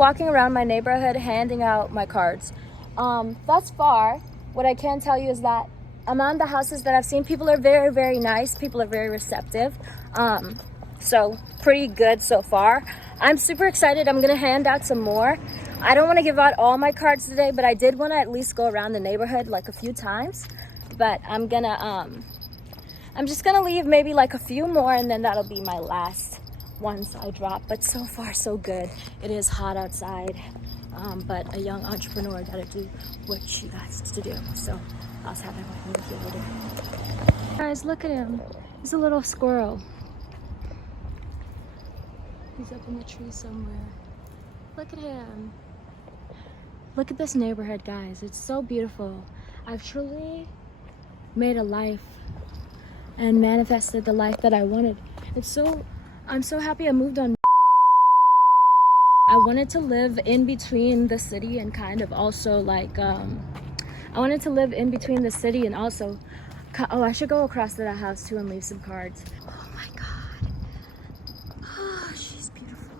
walking around my neighborhood handing out my cards. Thus far, what I can tell you is that among the houses that I've seen, people are very, very nice. People are very receptive. So pretty good so far. I'm super excited. I'm gonna hand out some more. I don't want to give out all my cards today, but I did want to at least go around the neighborhood like a few times. But I'm just gonna leave maybe like a few more, and then that'll be my last ones I drop. But so far so good. It is hot outside, but a young entrepreneur gotta do what she has to do. So I was having my video. Guys, look at him. He's a little squirrel. He's up in the tree somewhere. Look at him. Look at this neighborhood, guys. It's so beautiful. I've truly made a life and manifested the life that I wanted. I'm so happy I moved on. I wanted to live in between the city and kind of also like, I wanted to live in between the city and also, oh, I should go across to that house too and leave some cards. Oh my God. Oh, she's beautiful.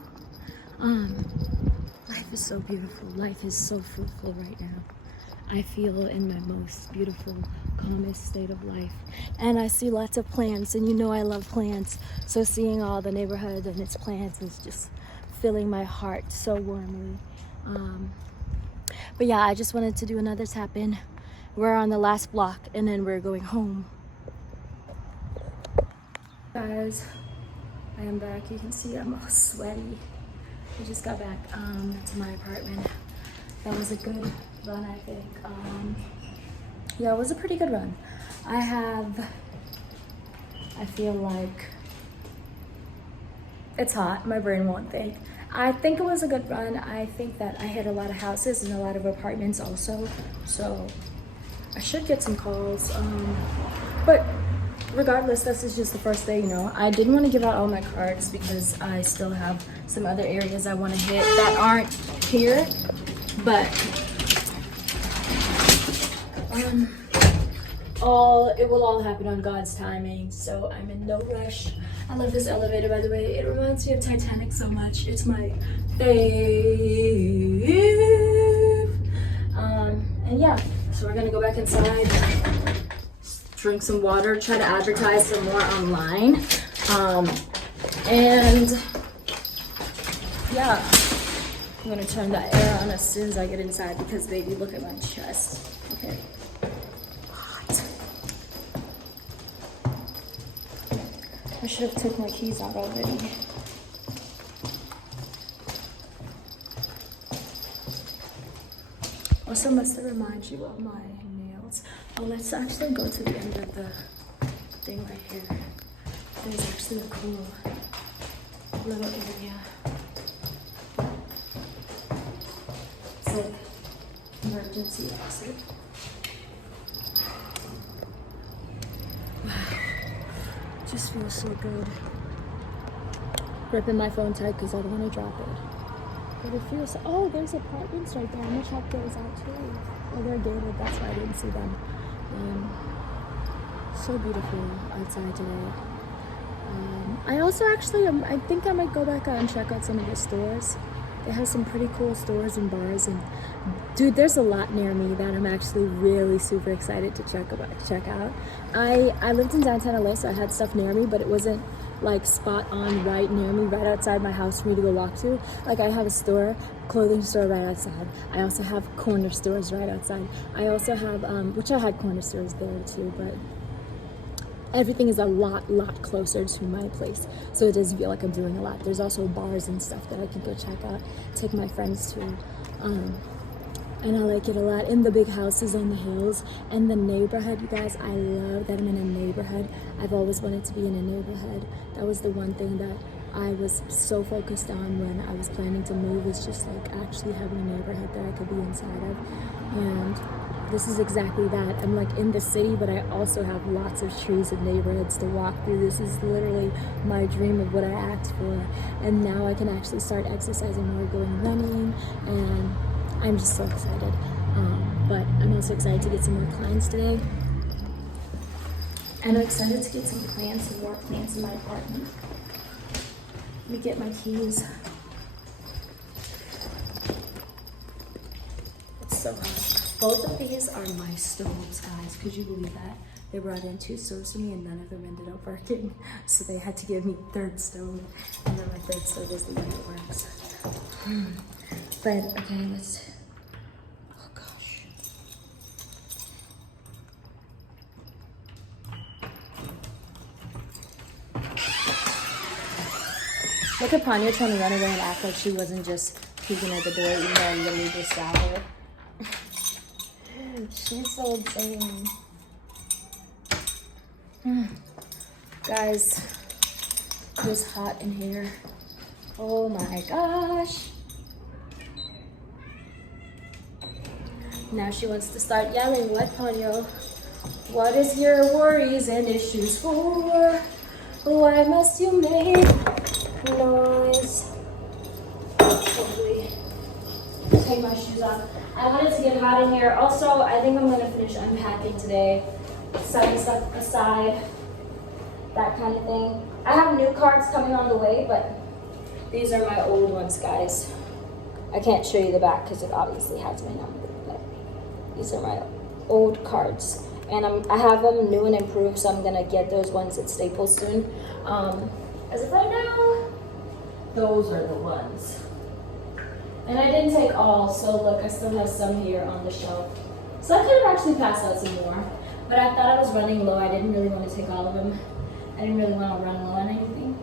Life is so beautiful. Life is so fruitful right now. I feel in my most beautiful, calmest state of life. And I see lots of plants, and you know I love plants. So seeing all the neighborhood and its plants is just filling my heart so warmly. But yeah, I just wanted to do another tap in. We're on the last block, and then we're going home. Guys, I am back. You can see I'm all sweaty. I just got back to my apartment. That was a good run, I think. Yeah, it was a pretty good run. I feel like it's hot. My brain won't think. I think it was a good run. I think that I hit a lot of houses and a lot of apartments also. So I should get some calls. But regardless, this is just the first day, you know. I didn't want to give out all my cards because I still have some other areas I want to hit that aren't here. But it will all happen on God's timing, so I'm in no rush. I love this elevator, by the way. It reminds me of Titanic so much. It's my fave. And yeah, so we're gonna go back inside, drink some water, try to advertise some more online. And yeah, I'm gonna turn the air on as soon as I get inside because baby, look at my chest. Okay. Hot. I should have took my keys out already. Also must have remind you of my nails. Oh, let's actually go to the end of the thing right here. There's actually a cool little area. It's like emergency exit. Wow, just feels so good. Gripping my phone tight because I don't want to drop it. But it feels, oh, there's apartments right there. I'm gonna check those out too. Oh, they're gated, that's why I didn't see them. So beautiful outside today. I also actually, I think I might go back out and check out some of the stores. They have some pretty cool stores and bars, and dude, there's a lot near me that I'm actually really super excited to check out. I lived in downtown LA, so I had stuff near me, but it wasn't like spot on right near me, right outside my house for me to go walk to. Like I have a store, clothing store right outside. I also have corner stores right outside. I also have, which I had corner stores there too, but everything is a lot closer to my place, so it doesn't feel like I'm doing a lot. There's also bars and stuff that I can go check out, take my friends to, and I like it a lot. In the big houses on the hills and the neighborhood, you guys, I love that I'm in a neighborhood. I've always wanted to be in a neighborhood. That was the one thing that I was so focused on when I was planning to move, is just like actually having a neighborhood that I could be inside of. And this is exactly that. I'm like in the city, but I also have lots of trees and neighborhoods to walk through. This is literally my dream of what I asked for. And now I can actually start exercising more, going running, and I'm just so excited. But I'm also excited to get some more clients today. And I'm excited to get some plants and more plants in my apartment. Let me get my keys. Both of these are my stoves, guys. Could you believe that? They brought in 2 stoves for me and none of them ended up working. So they had to give me a 3rd stove. And then my 3rd stove is the one that works. But okay, let's, oh gosh. Look at Panya trying to run away and act like she wasn't just peeking at the door even though I literally just got her. She's so insane. Guys, it's hot in here. Oh my gosh. Now she wants to start yelling. What, Ponyo? What is your worries and issues for? Why must you make noise? Hopefully, take my shoes off. I wanted to get hot in here. Also, I think I'm gonna finish unpacking today. Setting stuff aside, that kind of thing. I have new cards coming on the way, but these are my old ones, guys. I can't show you the back because it obviously has my number, but these are my old cards. And I have them new and improved, so I'm gonna get those ones at Staples soon. As of right now, those are the ones. And I didn't take all, so look, I still have some here on the shelf. So I could have actually passed out some more, but I thought I was running low. I didn't really want to take all of them. I didn't really want to run low on anything.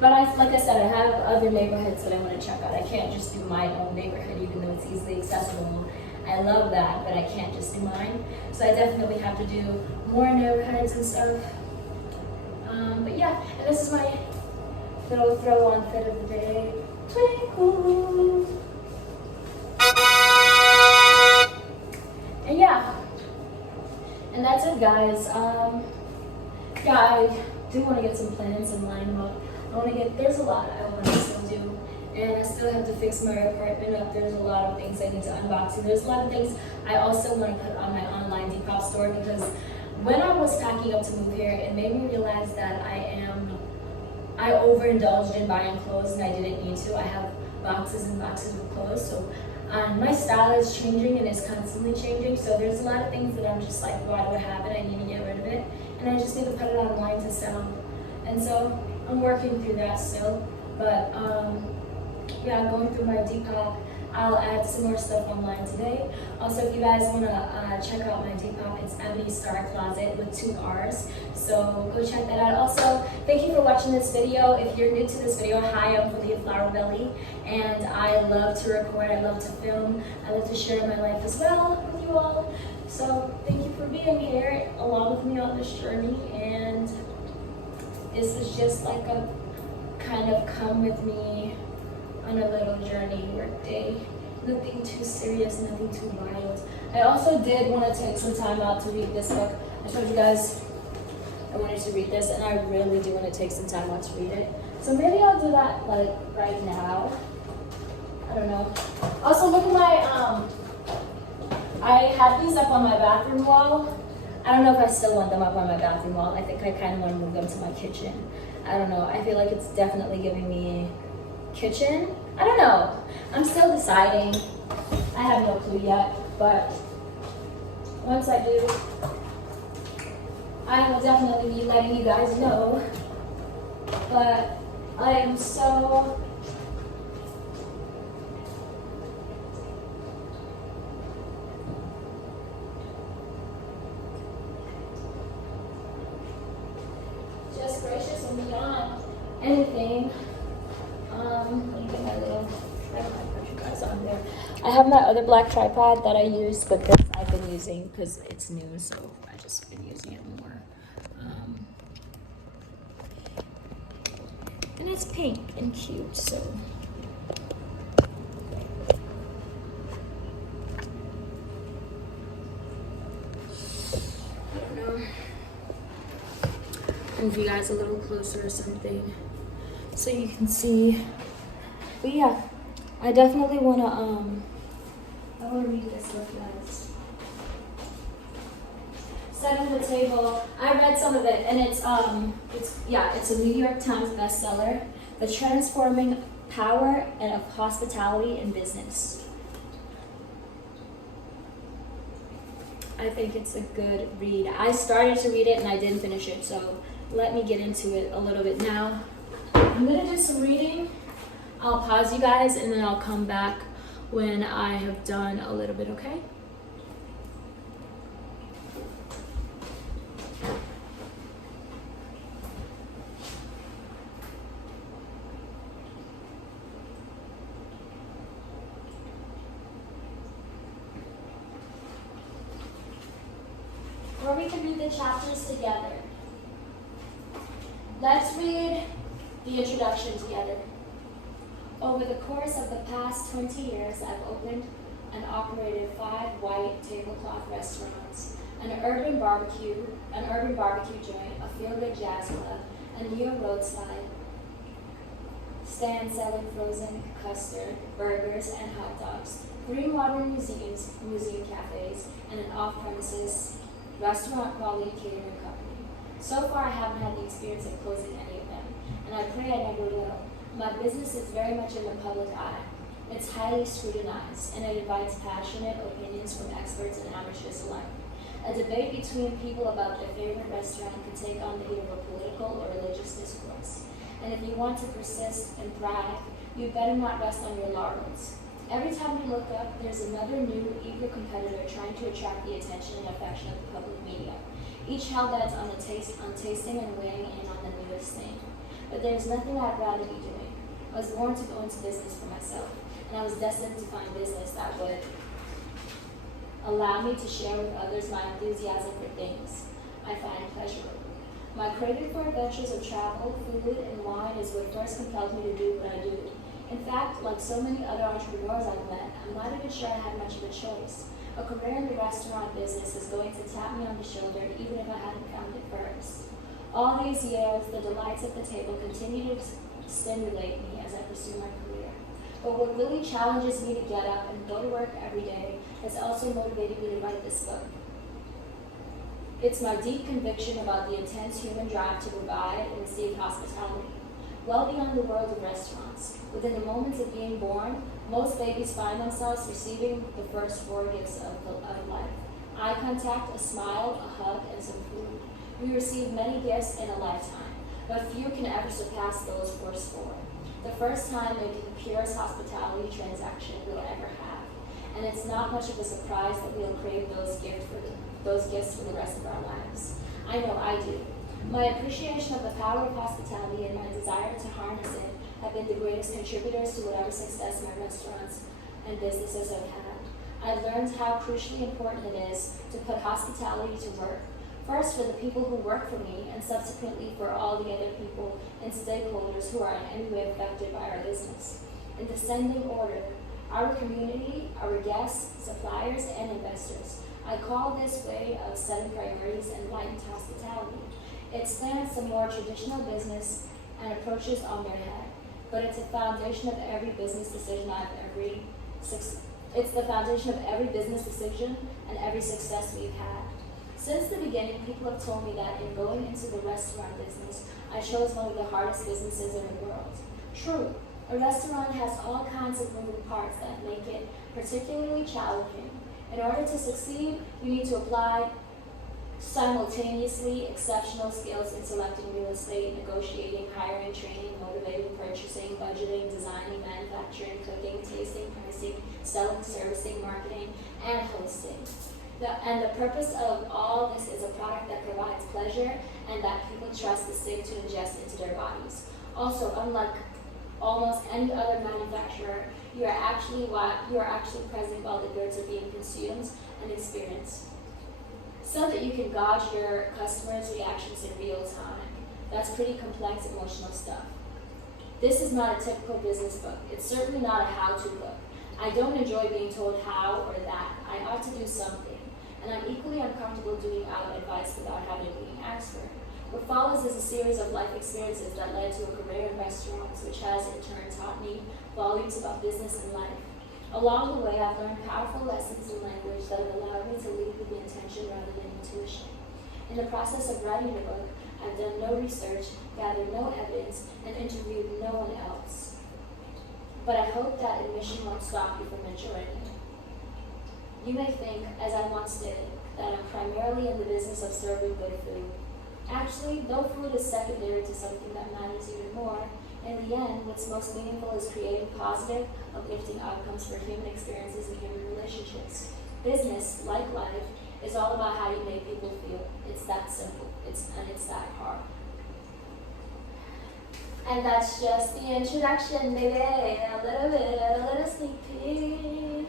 But like I said, I have other neighborhoods that I want to check out. I can't just do my own neighborhood, even though it's easily accessible. I love that, but I can't just do mine. So I definitely have to do more neighborhoods and stuff. But yeah, and this is my little throw-on fit of the day. Twinkle. And yeah, and that's it, guys. Yeah, I do want to get some plants and line them up. There's a lot I want to still do. And I still have to fix my apartment up. There's a lot of things I need to unbox. And there's a lot of things I also want to put on my online Depop store, because when I was packing up to move here, it made me realize that I overindulged in buying clothes and I didn't need to. I have boxes and boxes of clothes. So my style is changing and is constantly changing. So there's a lot of things that I'm just like, why do I have it? I need to get rid of it. And I just need to put it online to sell. And so I'm working through that still. But yeah, going through my Depop. I'll add some more stuff online today. Also, if you guys want to check out my Depop, it's Ebony Star Closet with 2 R's. So go check that out. Also, thank you for watching this video. If you're new to this video, hi, I'm Julia Flower Belly, and I love to record, I love to film, I love to share my life as well with you all. So thank you for being here along with me on this journey, and this is just like a kind of come with me on a little journey work day. Nothing too serious, nothing too wild. I also did want to take some time out to read this book. I told you guys I wanted to read this, and I really do want to take some time out to read it. So maybe I'll do that like right now. I don't know. Also, look at my, I had these up on my bathroom wall. I don't know if I still want them up on my bathroom wall. I think I kind of want to move them to my kitchen. I don't know. I feel like it's definitely giving me kitchen. I don't know. I'm still deciding. I have no clue yet, but once I do, I will definitely be letting you guys know. But I am so just gracious and beyond anything. Let me get my little tripod, put you guys on there. I have my other black tripod that I use, but this I've been using because it's new, so I just been using it more. And it's pink and cute, so. I don't know. Move you guys a little closer or something so you can see. But yeah, I definitely want to read this book, guys. Setting the Table. I read some of it, and it's a New York Times bestseller, The Transforming Power and of Hospitality in Business. I think it's a good read. I started to read it and I didn't finish it, so let me get into it a little bit now. I'm gonna do some reading. I'll pause you guys and then I'll come back when I have done a little bit, okay? Or we can read the chapters together. Let's read the introduction together. Over the course of the past 20 years, I've opened and operated 5 white tablecloth restaurants, an urban barbecue joint, a feel-good jazz club, a neo roadside stand selling frozen custard, burgers, and hot dogs, 3 modern museum cafes, and an off-premises restaurant quality catering company. So far, I haven't had the experience of closing any of them, and I pray I never will. My business is very much in the public eye. It's highly scrutinized, and it invites passionate opinions from experts and amateurs alike. A debate between people about their favorite restaurant could take on the heat of a political or religious discourse. And if you want to persist and thrive, you better not rest on your laurels. Every time you look up, there's another new, eager competitor trying to attract the attention and affection of the public media. Each hell-bent on tasting and weighing in on the newest thing. But there's nothing I'd rather be doing. I was born to go into business for myself, and I was destined to find business that would allow me to share with others my enthusiasm for things I find pleasurable. My craving for adventures of travel, food, and wine is what first compelled me to do what I do. In fact, like so many other entrepreneurs I've met, I'm not even sure I had much of a choice. A career in the restaurant business is going to tap me on the shoulder even if I hadn't found it first. All these years, the delights of the table continue to stimulate me as I pursue my career. But what really challenges me to get up and go to work every day has also motivated me to write this book. It's my deep conviction about the intense human drive to provide and receive hospitality. Well beyond the world of restaurants, within the moments of being born, most babies find themselves receiving the first 4 gifts of life. Eye contact, a smile, a hug, and some food. We receive many gifts in a lifetime, but few can ever surpass those first 4. The first time may be the purest hospitality transaction we'll ever have, and it's not much of a surprise that we'll crave those gifts for the rest of our lives. I know I do. My appreciation of the power of hospitality and my desire to harness it have been the greatest contributors to whatever success my restaurants and businesses have had. I've learned how crucially important it is to put hospitality to work. First, for the people who work for me, and subsequently for all the other people and stakeholders who are in any way affected by our business. In descending order, our community, our guests, suppliers, and investors. I call this way of setting priorities enlightened hospitality. It slants some more traditional business and approaches on their head, but it's the foundation of every business decision It's the foundation of every business decision and every success we've had. Since the beginning, people have told me that in going into the restaurant business, I chose one of the hardest businesses in the world. True, a restaurant has all kinds of moving parts that make it particularly challenging. In order to succeed, you need to apply simultaneously exceptional skills in selecting real estate, negotiating, hiring, training, motivating, purchasing, budgeting, designing, manufacturing, cooking, tasting, pricing, selling, servicing, marketing, and hosting. And the purpose of all this is a product that provides pleasure and that people trust is safe to ingest into their bodies. Also, unlike almost any other manufacturer, you are actually present while the goods are being consumed and experienced, so that you can gauge your customers' reactions in real time. That's pretty complex emotional stuff. This is not a typical business book. It's certainly not a how-to book. I don't enjoy being told how or that. I ought to do something, and I'm equally uncomfortable doing out advice without having it being asked for. What follows is a series of life experiences that led to a career in restaurants, which has in turn taught me volumes about business and life. Along the way, I've learned powerful lessons in language that have allowed me to lead with the intention rather than intuition. In the process of writing the book, I've done no research, gathered no evidence, and interviewed no one else. But I hope that admission won't stop you from enjoying it. You may think, as I once did, that I'm primarily in the business of serving good food. Actually, though food is secondary to something that matters even more, in the end, what's most meaningful is creating positive, uplifting outcomes for human experiences and human relationships. Business, like life, is all about how you make people feel. It's that simple. It's that hard. And that's just the introduction, baby. A little sneak peek.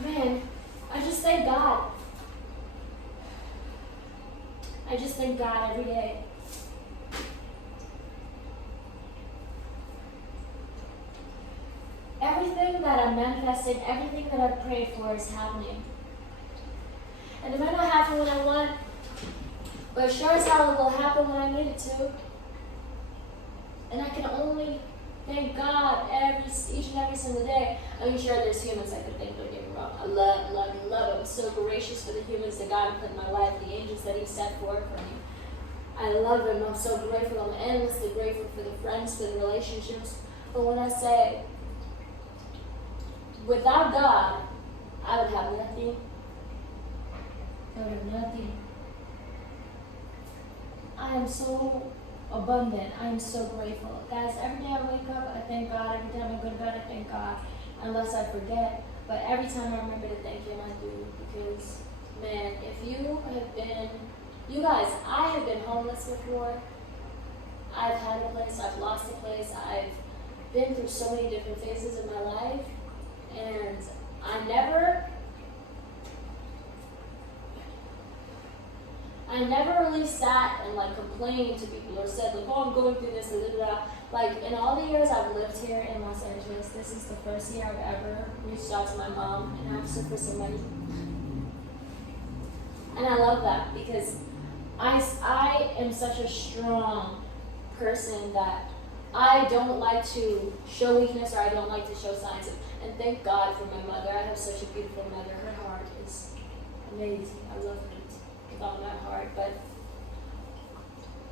Man, I just thank God. I just thank God every day. Everything that I'm manifesting, everything that I pray for is happening. And it might not happen when I want, but sure as hell it will happen when I need it to. And I can only thank God each and every single day. I mean, sure, there's humans I could thank, don't get me wrong. I love. I'm so gracious for the humans that God put in my life, the angels that He set forth for me. I love them. I'm so grateful. I'm endlessly grateful for the friends, for the relationships. But when I say, without God, I would have nothing. I would have nothing. I am so abundant. I am so grateful. Guys, every day I wake up, I thank God. Every time I go to bed, I thank God. Unless I forget. But every time I remember to thank Him, I do. Because, man, if you have been, you guys, I have been homeless before. I've had a place, I've lost a place. I've been through so many different phases in my life. And I never really sat and like complained to people or said like, oh, I'm going through this, Like in all the years I've lived here in Los Angeles, this is the first year I've ever reached out to my mom and asked her for some money. And I love that because I am such a strong person that I don't like to show weakness or I don't like to show signs of, and thank God for my mother. I have such a beautiful mother. Her heart is amazing. I love her with all my heart. But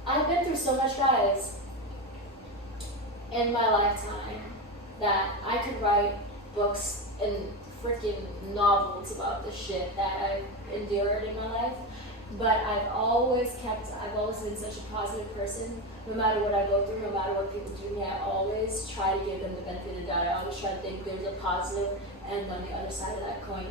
I've been through so much, guys, in my lifetime that I could write books and freaking novels about the shit that I've endured in my life. But I've always been such a positive person. No matter what I go through, no matter what people do to me, I always try to give them the benefit of the doubt. I always try to think there's a positive end on the other side of that coin.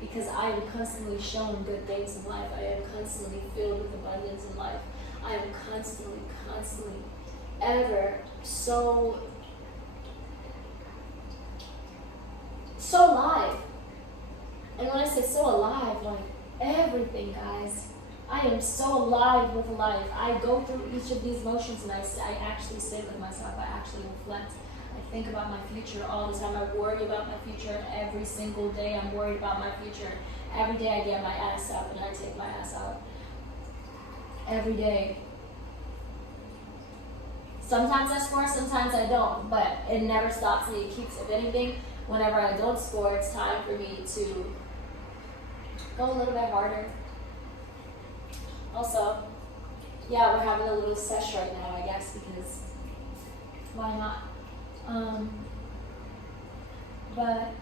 Because I am constantly shown good things in life. I am constantly filled with abundance in life. I am constantly, ever so alive. And when I say so alive, like everything, guys. I am so alive with life. I go through each of these motions and I actually sit with myself. I actually reflect. I think about my future all the time. I worry about my future every single day. I'm worried about my future. Every day I get my ass up and I take my ass out. Every day. Sometimes I score, sometimes I don't, but it never stops me. It keeps, if anything, whenever I don't score, it's time for me to go a little bit harder. Also, yeah, we're having a little sesh right now, I guess, because why not? But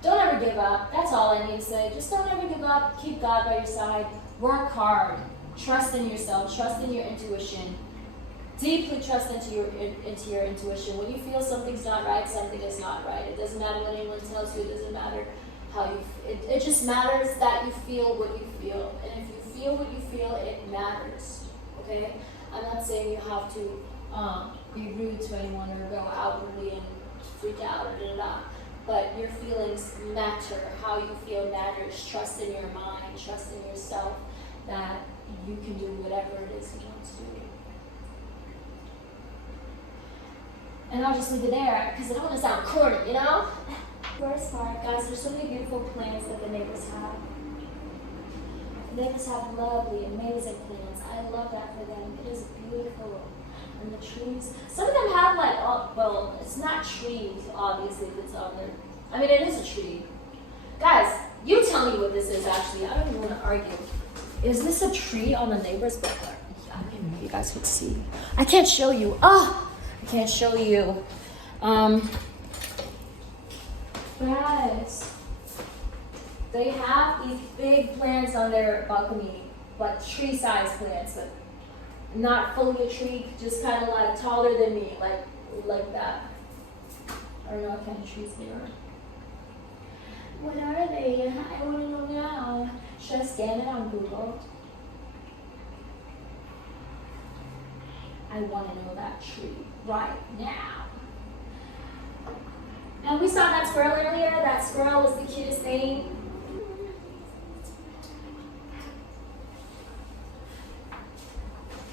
don't ever give up. That's all I need to say. Just don't ever give up. Keep God by your side. Work hard. Trust in yourself. Trust in your intuition. Deeply trust into your intuition. When you feel something's not right, something is not right. It doesn't matter what anyone tells you. It doesn't matter how you. It just matters that you feel what you feel. And if you feel what you feel, it matters. Okay? I'm not saying you have to be rude to anyone or go outwardly and freak out or da-da-da. But your feelings matter. How you feel matters. Trust in your mind. Trust in yourself that you can do whatever it is you want to do. And I'll just leave it there because I don't want to sound corny, you know? Forest Park, guys, there's so many beautiful plants that the neighbors have. The neighbors have lovely, amazing plants. I love that for them. It is beautiful. And the trees, some of them have like, well, it's not trees, obviously, if it's on there. I mean, it is a tree. Guys, you tell me what this is actually. I don't even want to argue. Is this a tree on the neighbor's backyard? Yeah, I didn't know you guys could see. I can't show you. Oh, I can't show you. Guys, they have these big plants on their balcony, like tree-sized plants, but not fully a tree, just kind of like taller than me, like that. I don't know what kind of trees they are. What are they? I want to know now. Should I scan it on Google? I want to know that tree right now. And we saw that squirrel earlier. That squirrel was the cutest thing.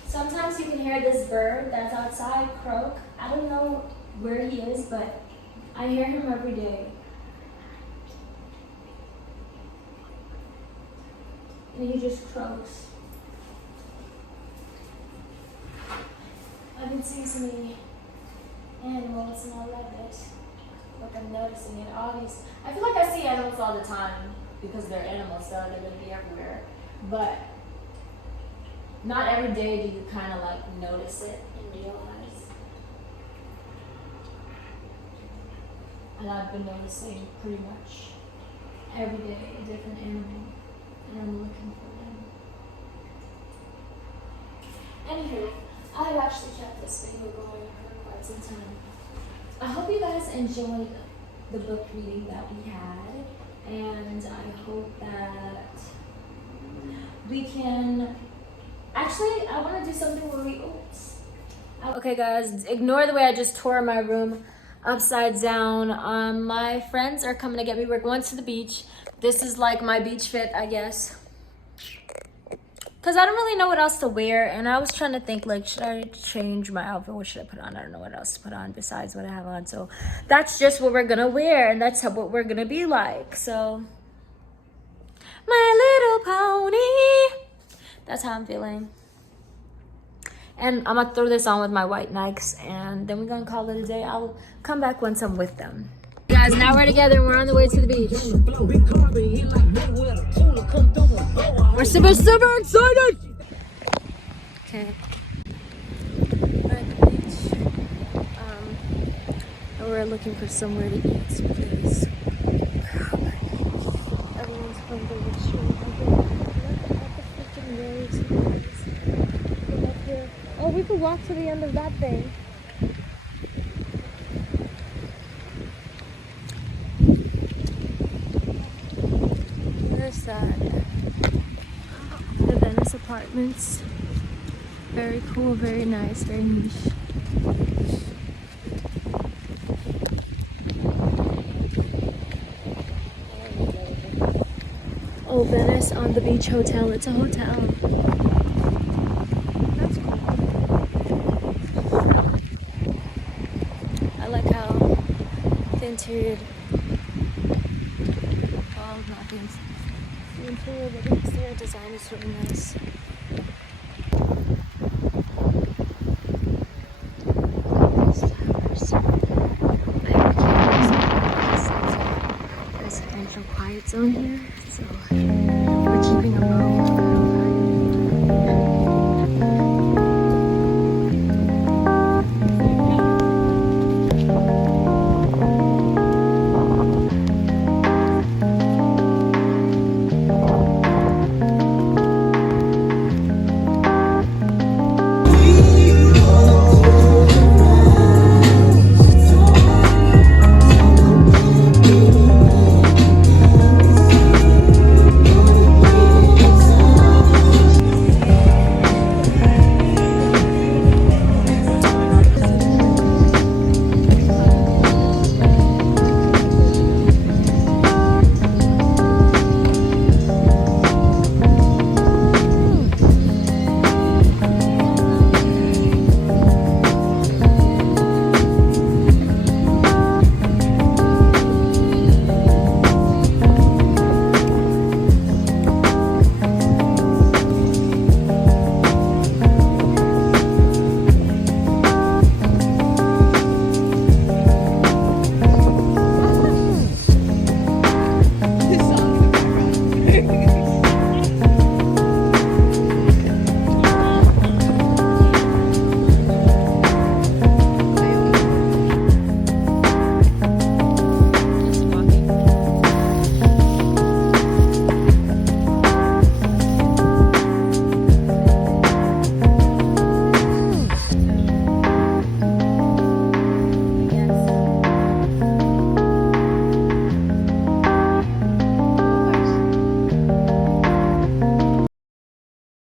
Sometimes you can hear this bird that's outside croak. I don't know where he is, but I hear him every day. And he just croaks. I've been seeing so many animals and I love it. Like I'm noticing it. Obvious. I feel like I see animals all the time because they're animals, so they're gonna be everywhere. But not every day do you kind of like notice it and realize. And I've been noticing pretty much every day a different animal, and I'm looking for them. Anywho, I've actually kept this video going for quite some time. I hope you guys enjoyed the book reading that we had, and I hope that we can. Actually, I want to do something where we. Oops. Okay, guys, ignore the way I just tore my room upside down. My friends are coming to get me. We're going to the beach. This is like my beach fit, I guess. Because I don't really know what else to wear, and I was trying to think, like, should I change my outfit? What should I put on? I don't know what else to put on besides what I have on. So that's just what we're going to wear, and that's what we're going to be like. So, My Little Pony. That's how I'm feeling. And I'm going to throw this on with my white Nikes, and then we're going to call it a day. I'll come back once I'm with them. Guys, now we're together and we're on the way to the beach. We're super, super excited! Okay. We're at the beach. And we're looking for somewhere to eat, please. Everyone's hungry. It's really hungry. Look at the freaking waves. Look up here. Oh, we could walk to the end of that thing. There's that. The Venice apartments. Very cool, very nice, very niche. Oh, Venice on the Beach Hotel. It's a hotel. That's cool. I like how the interior. Well, not the interior, but the exterior design is really nice.